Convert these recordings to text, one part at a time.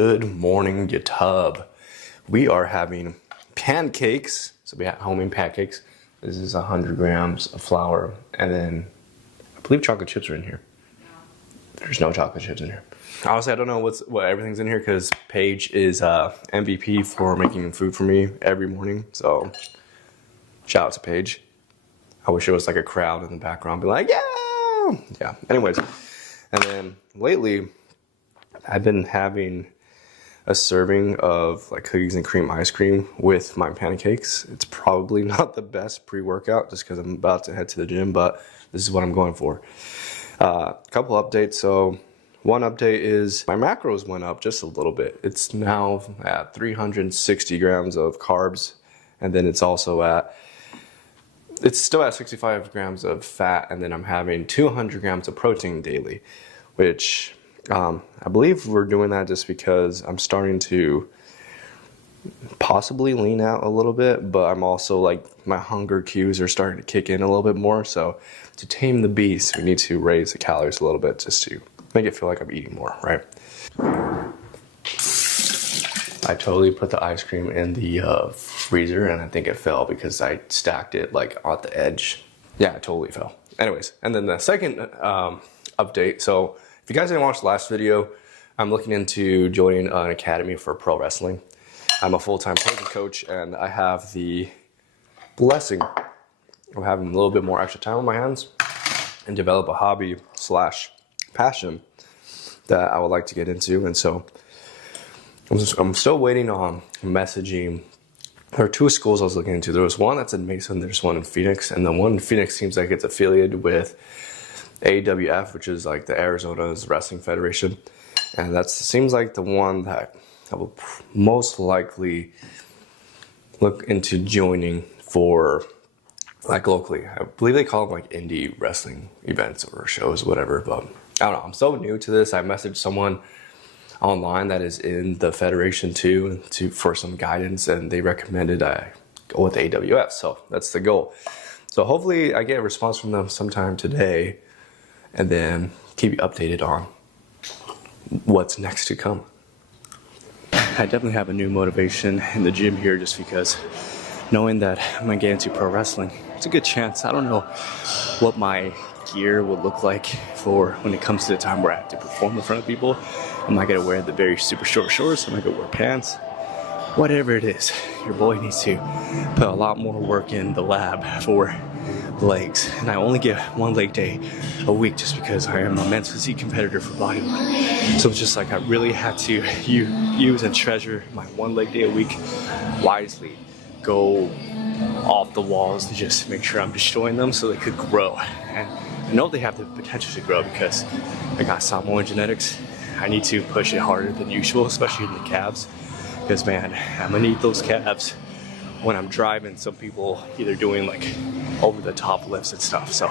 Good morning, YouTube. We are having pancakes. So we have homemade pancakes. This is 100 grams of flour, and then I believe chocolate chips are in here. There's no chocolate chips in here. Honestly, I don't know what everything's in here because Paige is MVP for making food for me every morning. So shout out to Paige. I wish it was like a crowd in the background, be like, yeah. Anyways, and then lately I've been having a serving of like cookies and cream ice cream with my pancakes. It's probably not the best pre-workout just because I'm about to head to the gym, but this is what I'm going for. A couple updates. So one update is my macros went up just a little bit. It's now at 360 grams of carbs, and then it's still at 65 grams of fat, and then I'm having 200 grams of protein daily, which I believe we're doing that just because I'm starting to possibly lean out a little bit, but I'm also like my hunger cues are starting to kick in a little bit more. So to tame the beast, we need to raise the calories a little bit just to make it feel like I'm eating more, right? I totally put the ice cream in the freezer, and I think it fell because I stacked it like at the edge. Yeah, it totally fell. Anyways, and then the second update. So if you guys didn't watch the last video, I'm looking into joining an academy for pro wrestling. I'm a full-time coaching coach, and I have the blessing of having a little bit more extra time on my hands and develop a hobby / passion that I would like to get into. And so I'm still waiting on messaging. There are two schools I was looking into. There was one that's in Mason, there's one in Phoenix, and the one in Phoenix seems like it's affiliated with AWF, which is like the Arizona's Wrestling Federation. And that seems like the one that I will most likely look into joining for like locally. I believe they call them like indie wrestling events or shows, whatever. But I don't know, I'm so new to this. I messaged someone online that is in the federation too for some guidance, and they recommended I go with AWF. So that's the goal. So hopefully I get a response from them sometime today, and then keep you updated on what's next to come. I definitely have a new motivation in the gym here just because knowing that I'm gonna get into pro wrestling, it's a good chance. I don't know what my gear would look like for when it comes to the time where I have to perform in front of people. Am I gonna wear the very super short shorts? Am I gonna wear pants? Whatever it is, your boy needs to put a lot more work in the lab for legs. And I only get one leg day a week just because I am a men's physique competitor for bodybuilding. So it's just like I really had to use and treasure my one leg day a week wisely. Go off the walls to just make sure I'm destroying them so they could grow. And I know they have the potential to grow because I got Samoan genetics. I need to push it harder than usual, especially in the calves. Because man, I'm gonna need those calves when I'm driving. Some people either doing like over the top lifts and stuff. So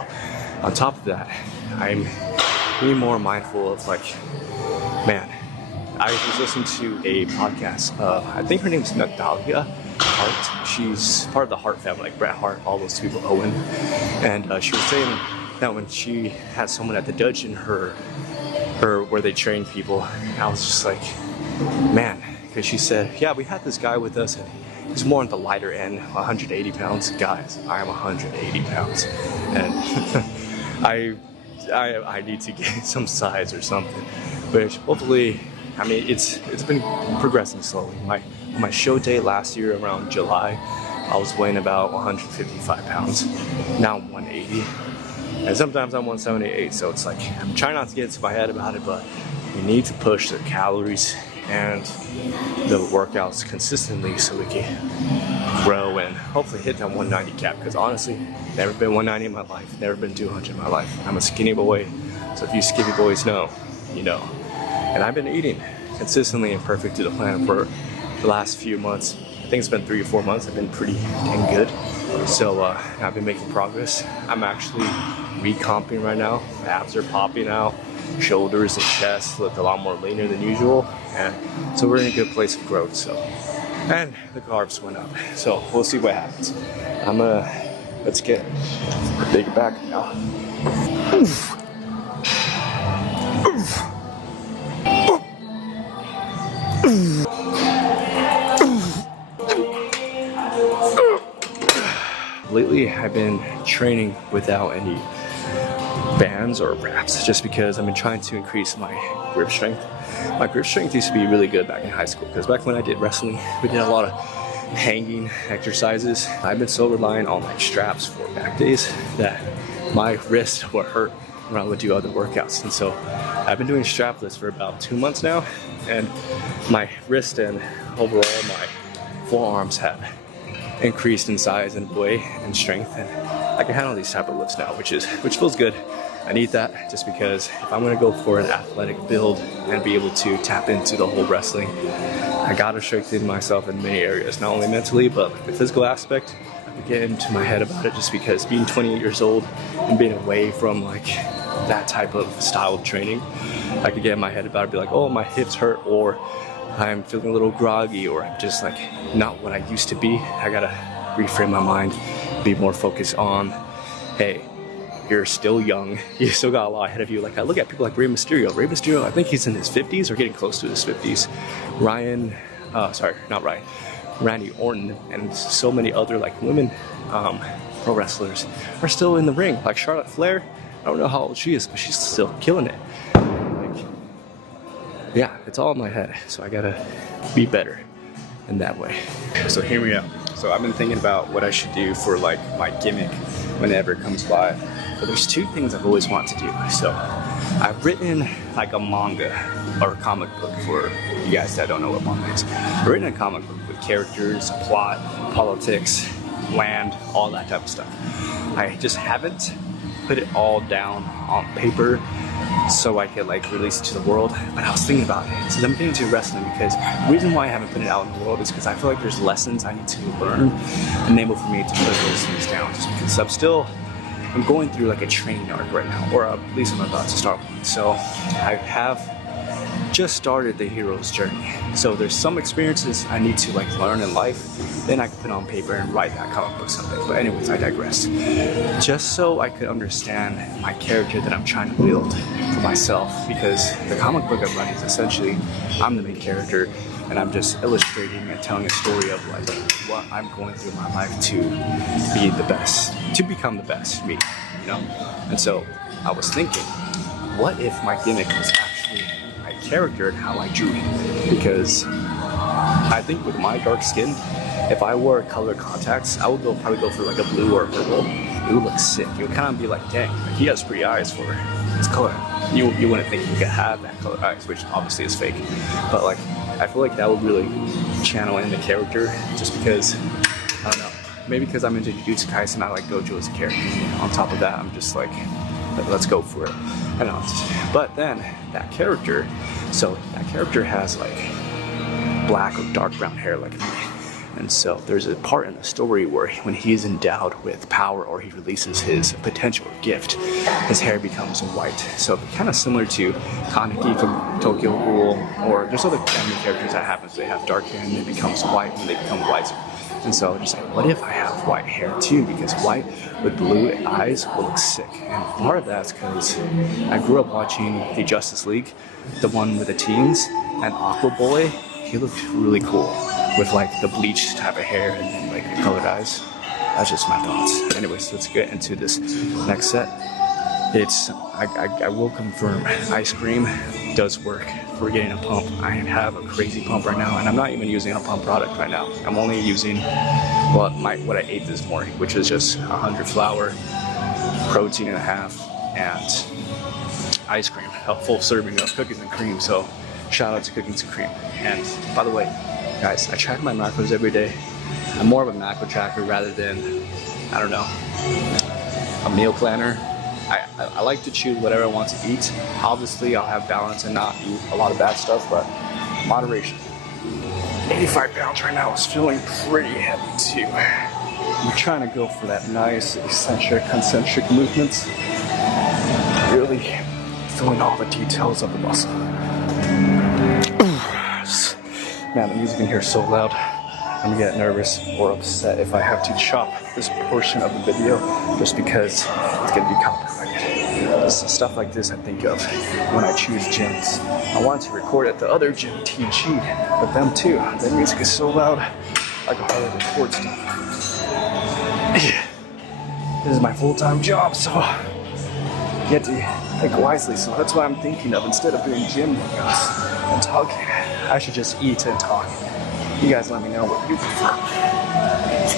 on top of that, I'm being more mindful of like, man, I was listening to a podcast of, I think her name's Natalia Hart. She's part of the Hart family, like Bret Hart, all those people, Owen. And she was saying that when she had someone at the dungeon, her where they train people, I was just like, man, because she said, yeah, we had this guy with us, and he's more on the lighter end, 180 pounds. Guys, I am 180 pounds, and I need to get some size or something. But hopefully, I mean, it's been progressing slowly. My show day last year around July, I was weighing about 155 pounds. Now I'm 180. And sometimes I'm 178, so it's like, I'm trying not to get into my head about it, but we need to push the calories and the workouts consistently so we can grow and hopefully hit that 190 cap, because honestly, never been 190 in my life, never been 200 in my life. I'm a skinny boy, so if you skinny boys know, you know. And I've been eating consistently and perfect to the plan for the last few months. I think it's been 3 or 4 months. I've been pretty dang good. So I've been making progress. I'm actually recomping right now. My abs are popping out. Shoulders and chest look a lot more leaner than usual. And so we're in a good place of growth. So, and the carbs went up. So we'll see what happens. Let's get a big back now. Oof. Oof. Lately, I've been training without any bands or wraps just because I've been trying to increase my grip strength. My grip strength used to be really good back in high school because back when I did wrestling, we did a lot of hanging exercises. I've been so reliant on like straps for back days that my wrists were hurt when I would do other workouts. And so I've been doing strapless for about 2 months now, and my wrist and overall my forearms have increased in size and weight and strength, and I can handle these type of lifts now, which feels good. I need that just because if I'm gonna go for an athletic build and be able to tap into the whole wrestling, I gotta strengthen myself in many areas, not only mentally, but the physical aspect. I get into my head about it just because being 28 years old and being away from like that type of style of training, I could get in my head about it, be like, oh, my hips hurt, or I'm feeling a little groggy, or I'm just like not what I used to be. I gotta reframe my mind, be more focused on, hey, you're still young, you still got a lot ahead of you. Like I look at people like Rey Mysterio. Rey Mysterio, I think he's in his 50s or getting close to his 50s. Randy Orton and so many other like women pro wrestlers are still in the ring. Like Charlotte Flair, I don't know how old she is, but she's still killing it. Like, yeah, it's all in my head, so I gotta be better in that way. So hear me out. So I've been thinking about what I should do for like my gimmick whenever it comes by. But there's 2 things I've always wanted to do. So I've written like a manga or a comic book for you guys that don't know what manga is. I've written a comic book with characters, plot, politics, land, all that type of stuff. I just haven't put it all down on paper so I could like release it to the world. But I was thinking about it since I'm getting into wrestling, because the reason why I haven't put it out in the world is because I feel like there's lessons I need to learn, enable for me to put those things down, just because I'm going through like a training arc right now, or at least I'm about to start one. So I have just started the hero's journey. So there's some experiences I need to like learn in life, then I can put it on paper and write that comic book someday. But anyways, I digress. Just so I could understand my character that I'm trying to build for myself, because the comic book I'm writing is essentially I'm the main character and I'm just illustrating and telling a story of like what I'm going through in my life to be the best, to become the best me, you know? And so I was thinking, what if my gimmick was actually my character and how I drew it? Because I think with my dark skin, if I wore color contacts, I would probably go for like a blue or a purple. It would look sick. It would kind of be like, dang, like he has pretty eyes for his color. You wouldn't think he could have that color eyes, which obviously is fake. But like, I feel like that would really channel in the character, just because, I don't know, maybe because I'm into Jujutsu Kaisen, I like Gojo as a character. On top of that, I'm just like, let's go for it. I don't know. But then that character has like black or dark brown hair like me. And so there's a part in the story where when he is endowed with power or he releases his potential gift, his hair becomes white. So kind of similar to Kaneki from Tokyo Ghoul, or there's other anime characters that happens. They have dark hair and it becomes white and they become wiser. And so I'm just like, what if I have white hair too? Because white with blue eyes will look sick. And part of that's because I grew up watching the Justice League, the one with the teens, and Aqua Boy, he looked really cool with like the bleach type of hair and then like the colored eyes. That's just my thoughts. Anyways, let's get into this next set. I will confirm, ice cream does work for getting a pump. I have a crazy pump right now, and I'm not even using a pump product right now. I'm only using what I ate this morning, which is just 100 flour, protein and a half, and ice cream, a full serving of cookies and cream. So shout out to Cookies and Cream. And by the way, guys, I track my macros every day. I'm more of a macro tracker rather than, I don't know, a meal planner. I like to choose whatever I want to eat. Obviously, I'll have balance and not eat a lot of bad stuff, but moderation. 85 pounds right now is feeling pretty heavy too. I'm trying to go for that nice eccentric, concentric movements. Really feeling all the details of the muscle. Man, the music in here is so loud. I'm gonna get nervous or upset if I have to chop this portion of the video just because it's gonna be copyrighted. stuff like this I think of when I choose gyms. I wanted to record at the other gym, TG, but them too, their music is so loud, I can hardly record stuff. This is my full-time job, so you have to think wisely, so that's what I'm thinking of. Instead of doing gym workouts and talking, I should just eat and talk. You guys let me know what you prefer.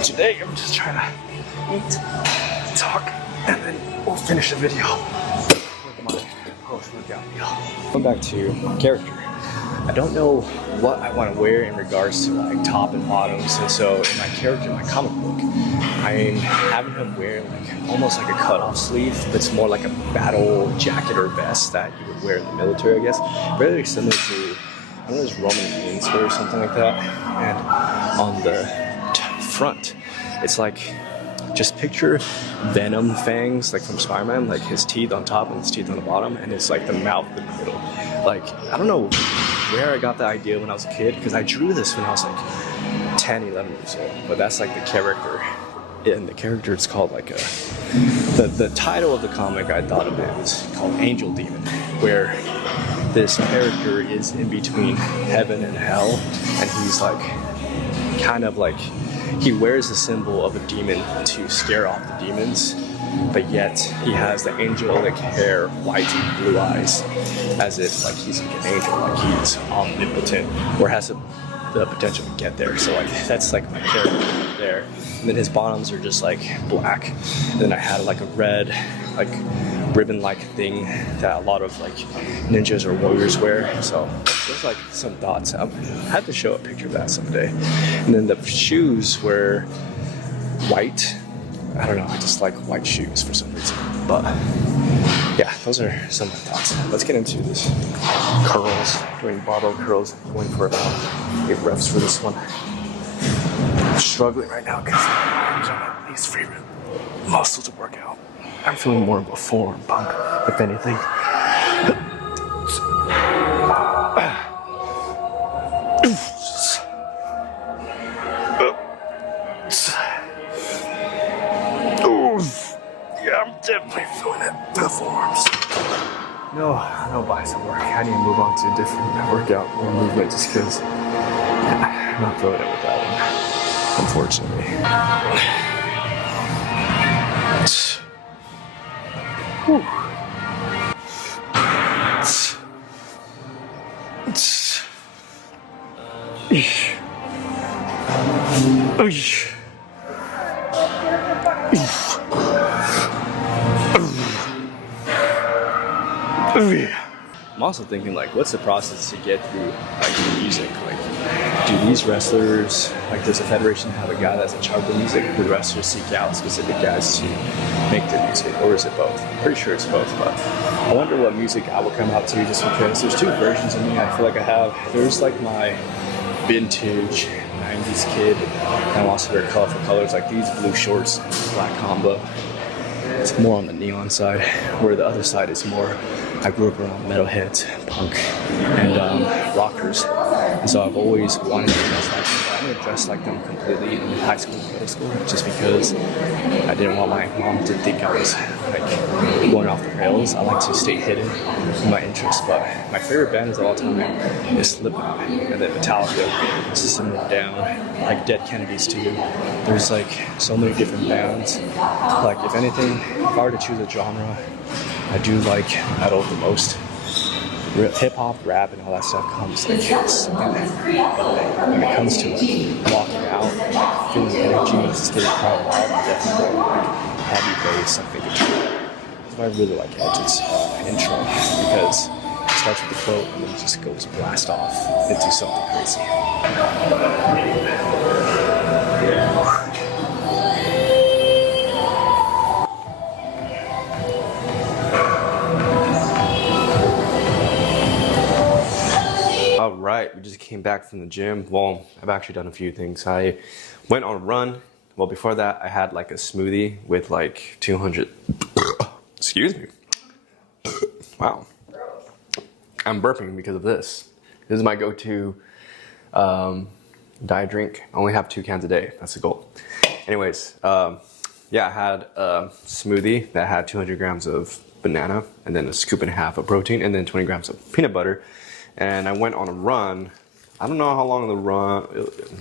Today, I'm just trying to eat, talk, and then we'll finish the video with my post-workout meal. Going back to character. I don't know what I want to wear in regards to like top and bottoms, and so in my character, my comic book, I'm having him wear like almost like a cutoff sleeve, but it's more like a battle jacket or vest that you would wear in the military, I guess. Very similar to, I don't know, this Roman Reigns or something like that. And on the front, it's like, just picture Venom fangs, like from Spider-Man, like his teeth on top and his teeth on the bottom, and it's like the mouth in the middle. Like, I don't know where I got the idea when I was a kid, because I drew this when I was like 10, 11 years old, but that's like the character. And the character, it's called like the title of the comic I thought of it was called Angel Demon, where this character is in between heaven and hell, and he's like, kind of like, he wears the symbol of a demon to scare off the demons, but yet he has the angelic hair, white and blue eyes, as if like he's like an angel, like he's omnipotent, or has the potential to get there. So like that's like my character right there. And then his bottoms are just like black. And then I had like a red, like ribbon-like thing that a lot of like ninjas or warriors wear. So there's like some thoughts. I had to show a picture of that someday. And then the shoes were white. I don't know, I just like white shoes for some reason. But yeah, those are some of my thoughts. Let's get into this. Curls, doing barbell curls, going for about 8 reps for this one. I'm struggling right now because I'm my least favorite muscle to work out. I'm feeling more of a forearm pump, if anything. Yeah, I'm definitely feeling it. The forearms. No bicep work. I need to move on to a different workout or movement just because I'm not feeling it with that one, unfortunately. Whew. I'm also thinking, like, what's the process to get through like the music? Like, do these wrestlers, like, does the federation have a guy that's in charge of the music? Do the wrestlers seek out specific guys to make their music, or is it both? I'm pretty sure it's both, but I wonder what music I would come out to, just because there's 2 versions of me. I feel like I have. There's like my vintage 90s kid, and I also wear colorful colors, like these blue shorts, black combo. It's more on the neon side, where the other side is more, I grew up around metalheads, punk, and rockers. And so I've always wanted to dress like them, but I didn't dress like them completely in high school and middle school, just because I didn't want my mom to think I was like going off the rails. I like to stay hidden in my interests, but my favorite bands of all time is Slipknot, and then Metallica, System of a Down, like Dead Kennedys too. There's like so many different bands. Like, if anything, if I were to choose a genre, I do like metal the most. Hip hop, rap, and all that stuff comes like second. But when it comes to like walking out, like feeling energy, just getting crowd wild, I'm definitely more like heavy bass. I think it's what I really like Edge's intro, because it starts with the quote and then it just goes blast off into something crazy. All right, we just came back from the gym. Well, I've actually done a few things. I went on a run. Well, before that, I had like a smoothie with like 200, excuse me. Wow. I'm burping because of this. This is my go-to diet drink. I only have 2 cans a day. That's the goal. Anyways, yeah, I had a smoothie that had 200 grams of banana, and then a scoop and a half of protein, and then 20 grams of peanut butter. And I went on a run. I don't know how long the run,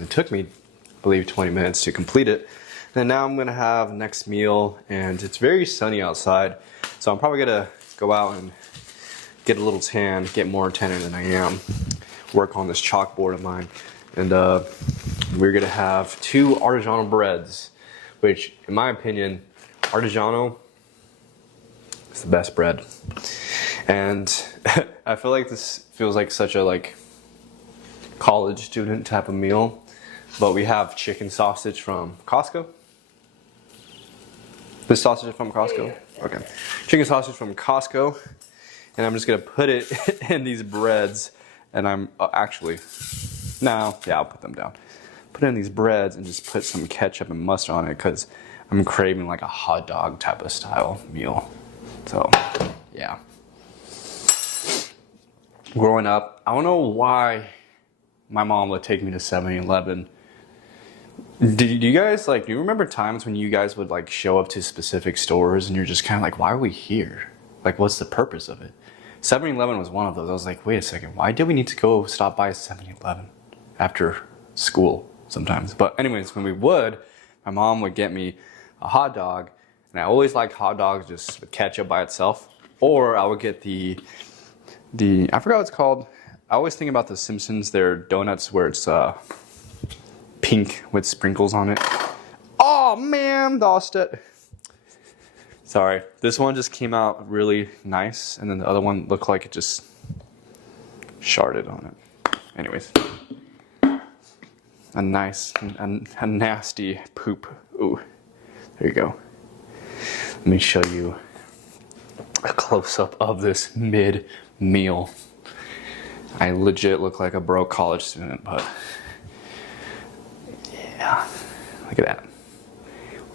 it took me, I believe 20 minutes to complete it. And now I'm gonna have next meal, and it's very sunny outside, so I'm probably gonna go out and get a little tan, get more tanner than I am, work on this chalkboard of mine. And we're gonna have 2 Artigiano breads, which in my opinion, Artigiano is the best bread. And I feel like this feels like such a college student type of meal, but we have chicken sausage from Costco. This sausage is from Costco? Okay. Chicken sausage from Costco. And I'm just gonna put it in these breads, and I'm actually, no, yeah, I'll put them down. Put it in these breads and just put some ketchup and mustard on it because I'm craving like a hot dog type of style meal. So, yeah. Growing up, I don't know why my mom would take me to 7-Eleven. Do you guys do you remember times when you guys would show up to specific stores and you're just kind of like, why are we here? Like, what's the purpose of it? 7-Eleven was one of those. I was like, wait a second, why did we need to go stop by 7-Eleven after school sometimes? But anyways, when we would, my mom would get me a hot dog, and I always liked hot dogs just with ketchup by itself, or I would get the I forgot what it's called. I always think about the Simpsons, their donuts where it's pink with sprinkles on it. Oh man, lost it. Sorry, this one just came out really nice, and then the other one looked like it just sharded on it. Anyways, a nasty poop. Ooh, there you go. Let me show you a close-up of this mid-meal. I legit look like a broke college student, but yeah, look at that.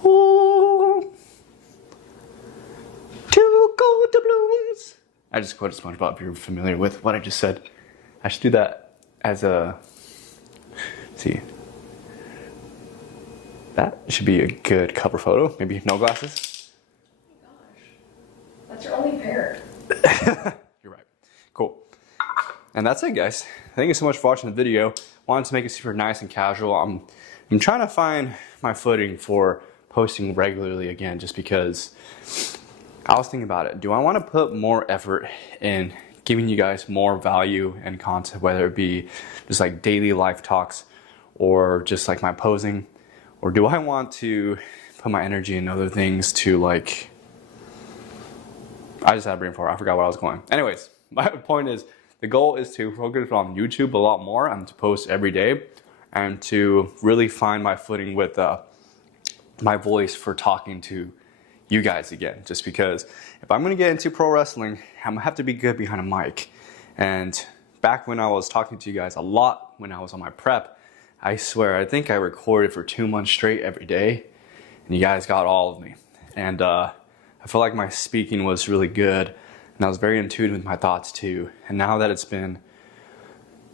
Ooh. 2 gold doubloons. I just quoted SpongeBob if you're familiar with what I just said. I should do that as a, see. That should be a good cover photo. Maybe no glasses. Oh my gosh. That's your only pair. You're right. Cool. And that's it, guys. Thank you so much for watching the video. Wanted to make it super nice and casual. I'm trying to find my footing for posting regularly again, just because I was thinking about it. Do I want to put more effort in giving you guys more value and content, whether it be just daily life talks or just my posing? Or do I want to put my energy in other things to I just had a brain fart. I forgot where I was going. Anyways, my point is the goal is to focus on YouTube a lot more and to post every day and to really find my footing with my voice for talking to you guys again. Just because if I'm going to get into pro wrestling, I'm going to have to be good behind a mic. And back when I was talking to you guys a lot when I was on my prep, I swear, I think I recorded for 2 months straight every day, and you guys got all of me. And I feel like my speaking was really good, and I was very in tune with my thoughts too. And now that it's been,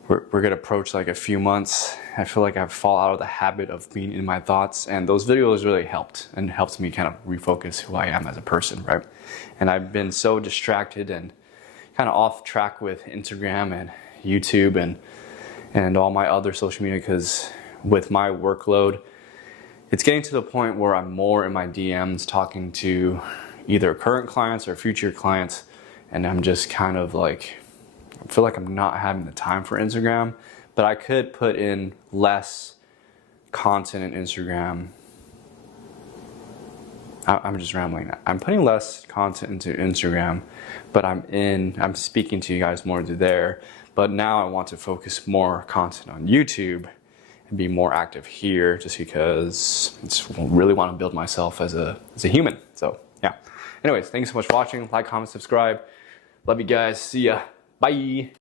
we're gonna approach a few months, I feel like I've fallen out of the habit of being in my thoughts, and those videos really helped me kind of refocus who I am as a person, right? And I've been so distracted and kind of off track with Instagram and YouTube and all my other social media, because with my workload, it's getting to the point where I'm more in my DMs talking to either current clients or future clients, and I'm just kind of I feel like I'm not having the time for Instagram, but I could put in less content in Instagram. I'm just rambling. I'm putting less content into Instagram, but I'm speaking to you guys more through there. But now I want to focus more content on YouTube and be more active here, just because I really want to build myself as a human. So yeah. Anyways, thanks so much for watching. Like, comment, subscribe. Love you guys. See ya. Bye.